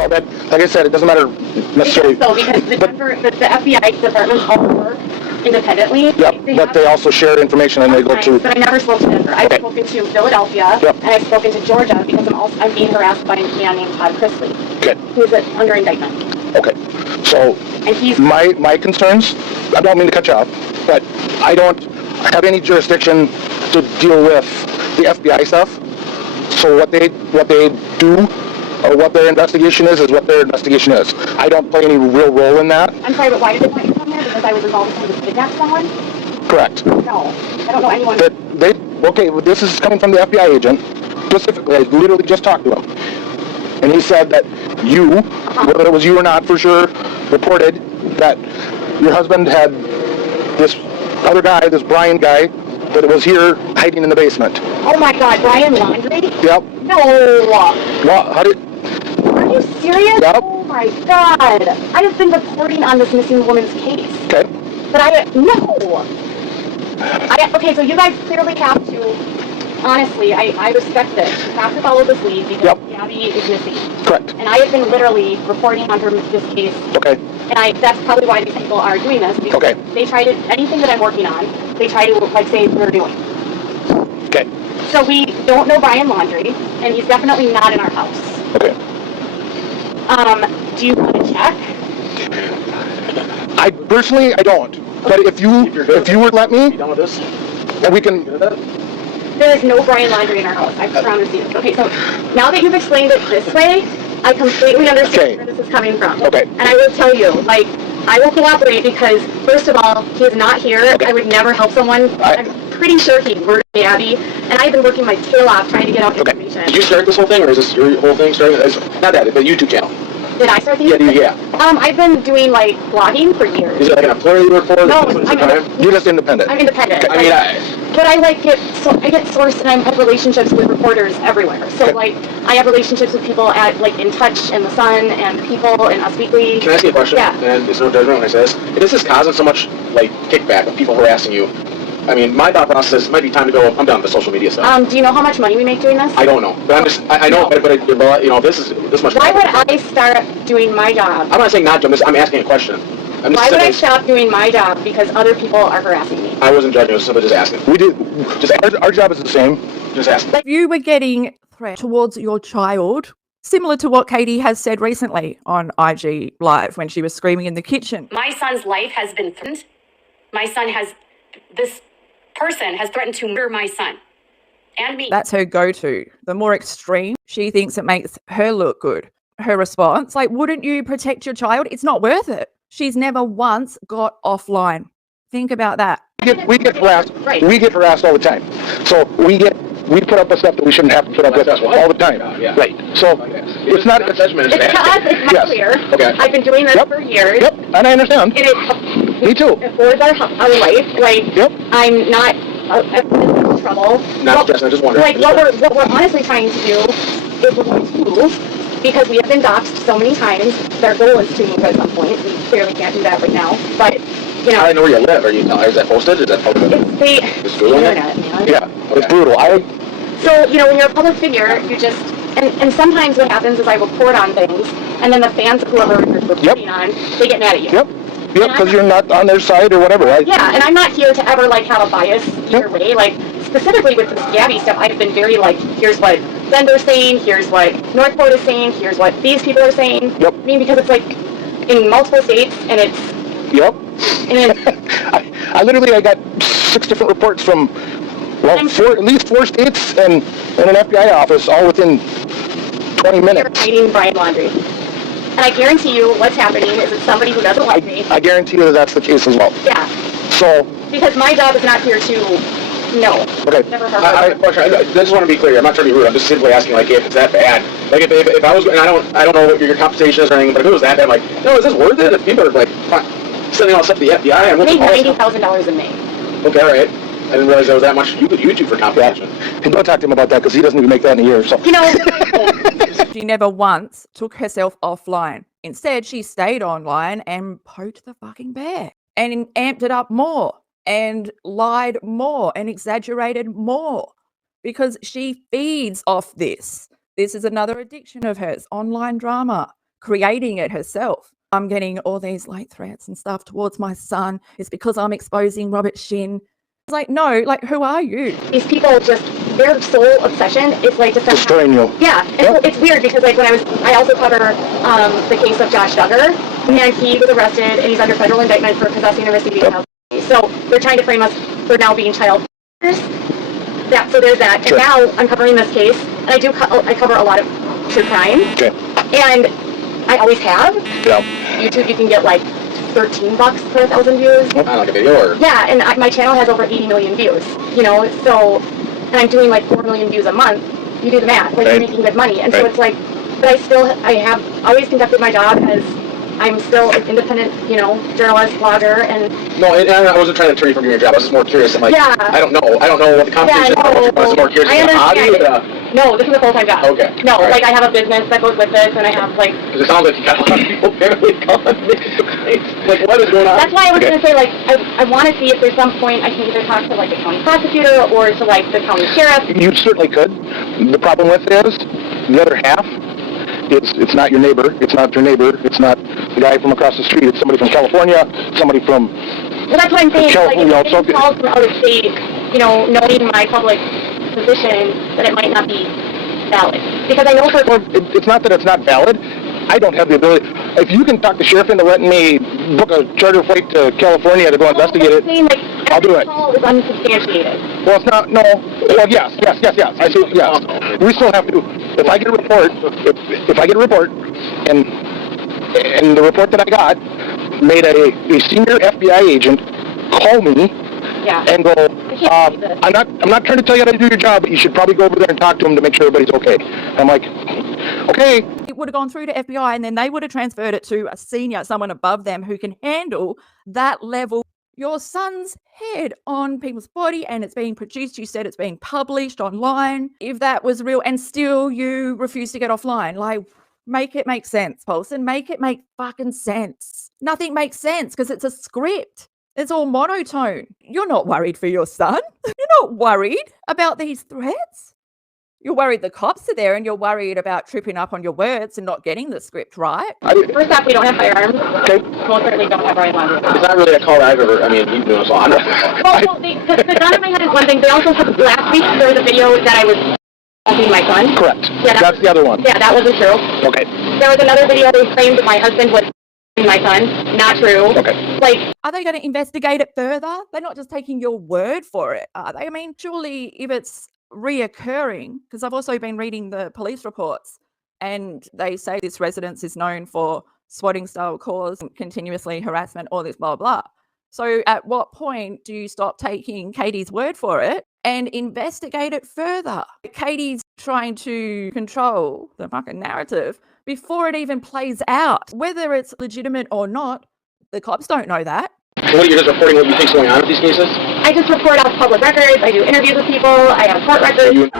Well, that, like I said, it doesn't matter necessarily. So because the FBI departments all work independently. Yep, but they also share information and they go to. But I never spoke to Denver. I've spoken to Philadelphia, and I've spoken to Georgia because I'm being harassed by a man named Todd Chrisley, who's under indictment. Okay, so and he's my concerns. I don't mean to cut you off, but I don't have any jurisdiction to deal with the FBI stuff. So what they do or what their investigation is what their investigation is. I don't play any real role in that. I'm sorry, but why did they want you to come here? Because I was involved in something to kidnap someone? Correct. No, I don't know anyone. This is coming from the FBI agent. Specifically, I literally just talked to him. And he said that you, whether it was you or not for sure, reported that your husband had this other guy, this Brian guy, that was here hiding in the basement. Oh my God, Brian Laundrie? Yep. No. Well, how did... Are you serious? Yep. Oh my God. I have been reporting on this missing woman's case. Okay. But no. Okay, so you guys clearly have to, honestly, I respect this. You have to follow this lead because Gabby is missing. Correct. And I have been literally reporting on this case. Okay. And that's probably why these people are doing this. Because they try to, anything that I'm working on, they try to say we're doing. Okay. So we don't know Brian Laundrie, and he's definitely not in our house. Okay. Do you want to check? I personally don't. But if you would let me, and we can. There is no Brian Laundrie in our house. I promise you. Okay, so now that you've explained it this way, I completely understand where this is coming from. Okay. And I will tell you, I will cooperate because, first of all, he is not here. Okay. I would never help someone. I'm pretty sure he murdered Gabby, and I've been working my tail off trying to get out information. Did you start this whole thing, or is this your whole thing starting? Not that, the YouTube channel. Did I start the YouTube? Yeah. I've been doing blogging for years. Is it like an employer you work for? No, you're just independent. I'm independent. Okay. But I get sourced, and I have relationships with reporters everywhere. So I have relationships with people at In Touch and The Sun and People and Us Weekly. Can I ask you a question? Yeah. And it's no judgment when I say this. If this is causing so much kickback of people harassing you, I mean, my thought process might be time to go. I'm done with the social media stuff. Do you know how much money we make doing this? I don't know, but I know, but this is this much. Why would I start doing my job? I'm not saying not to. I'm asking a question. Why would I stop doing my job because other people are harassing me? I wasn't judging. I was simply just asking. We do. Our job is the same. Just asking. If you were getting threat towards your child, similar to what Katie has said recently on IG Live when she was screaming in the kitchen. My son's life has been threatened. This person has threatened to murder my son and me. That's her go-to. The more extreme, she thinks it makes her look good. Her response, wouldn't you protect your child? It's not worth it. She's never once got offline. Think about that. We get harassed. Right. We get harassed all the time. So we put up with stuff that we shouldn't have to put up with all the time. Yeah. Right. So it's not judgment. It's not clear. Okay. I've been doing this for years. Yep. And I understand. Me too. It affords our life. I'm not in trouble. Not just. I just wonder. What we're honestly trying to do is we're going to move because we have been doxxed so many times. Their goal is to move at some point. We clearly can't do that right now, but. I know where you live. Is that posted? Is that public? It's the internet, man. Yeah, it's brutal. So, when you're a public figure, you just, and sometimes what happens is I report on things, and then the fans of whoever you're reporting on, they get mad at you. Yep, because you're not on their side or whatever, right? Yeah, and I'm not here to ever, have a bias either way. Specifically with this Gabby stuff, I've been very, here's what Denver's saying, here's what North Port is saying, here's what these people are saying. Yep. I mean, because it's, in multiple states, and it's... Yep. I got 6 different reports from at least 4 states and an FBI office all within 20 minutes. You're fighting Brian Laundrie. And I guarantee you what's happening is it's somebody who doesn't like me. I guarantee you that's the case as well. Yeah. So. Because my job is not here to know. Okay. Never heard I have a question. I just want to be clear. I'm not trying to be rude. I'm just simply asking, if it's that bad. If I was, and I don't know what your compensation is or anything, but if it was that bad, is this worth it? If people are sending all stuff to the FBI, I made $90,000 in May. Okay, all right. I didn't realize there was that much YouTube for compensation. And don't talk to him about that because he doesn't even make that in a year. So. She never once took herself offline. Instead, she stayed online and poked the fucking bear and amped it up more and lied more and exaggerated more because she feeds off this. This is another addiction of hers, online drama. creating it herself. I'm getting all these like threats and stuff towards my son. It's because I'm exposing Robert Shin. It's like, no, like, who are you? These people just, their sole obsession is like just Destroying you. Yeah, and so it's weird because like I also cover the case of Josh Duggar, and he was arrested and he's under federal indictment for possessing and receiving child pornography. So they're trying to frame us for now being child pornographists. Yeah, so there's that. Sure. And now I'm covering this case, and I cover a lot of true crime. Okay. And I always have. Yeah. YouTube, you can get like $13 per 1,000 views. I like a video or... Yeah, and my channel has over 80 million views, you know, so, and I'm doing like 4 million views a month. You do the math, like, Right. you're making good money. And Right. so it's like, but I have always conducted my job as I'm still an independent, you know, journalist, blogger, and... No, and I wasn't trying to turn you from your job. I was just more curious. I'm like, Yeah. I don't know what the competition is. I was more curious. I Is it a hobby understand. or No, this is a full-time job. Okay. No, All right. like I have a business that goes with this, and I have like... Because it sounds like you got a lot of people barely calling me. Like, what is going on? That's why I was going to say, like, I want to see if there's some point I can either talk to, like, the county prosecutor or to, like, the county sheriff. You certainly could. The problem with it is, the other half, it's not your neighbor, it's not your neighbor, it's not the guy from across the street, it's somebody from California, somebody from... Well, that's what I'm saying. Like, if California, I'm getting calls from out of state, you know, knowing my public position, that it might not be valid. Because I know for... Well, it's not that it's not valid. I don't have the ability. If you can talk the sheriff into letting me book a charter flight to California to go investigate it, Saying, like, I'll do it. every call is unsubstantiated. well, it's not, no. Well, yes. I say yes. We still have to, if I get a report, if I get a report, and the report that I got made a senior FBI agent call me Yeah. and go, can't believe this. I'm not trying to tell you how to do your job, but you should probably go over there and talk to him to make sure everybody's okay. I'm like, okay. It would have gone through to FBI, and then they would have transferred it to a senior, someone above them who can handle that level. Your son's head on people's body, and it's being produced. You said it's being published online. If that was real, and still you refuse to get offline, like, make it make sense, Paulson. Make it make fucking sense. Nothing makes sense because it's a script. It's all monotone. You're not worried for your son. You're not worried about these threats. You're worried the cops are there, and you're worried about tripping up on your words and not getting the script right. First off, we don't have firearms. Okay. Most certainly don't have rifles. It's not really a call I've ever, I mean, you know, so I'm not... Well, the gun in my head is one thing. They also said last week there was a video that I was assaulting my son. Correct. Yeah, That's the other one. Yeah, that wasn't true. Okay. There was another video they claimed that my husband was my son. Not true. Okay. Like, Are they going to investigate it further? They're not just taking your word for it, are they? I mean, surely if it's reoccurring, because I've also been reading the police reports, and they say this residence is known for swatting style calls, continuously harassment, all this blah blah. So at what point do you stop taking Katie's word for it and investigate it further? Katie's trying to control the fucking narrative before it even plays out. Whether it's legitimate or not, the cops don't know that. So what, you're just reporting what you think's going on with these cases? I just report off public records. I do interviews with people. I have court records.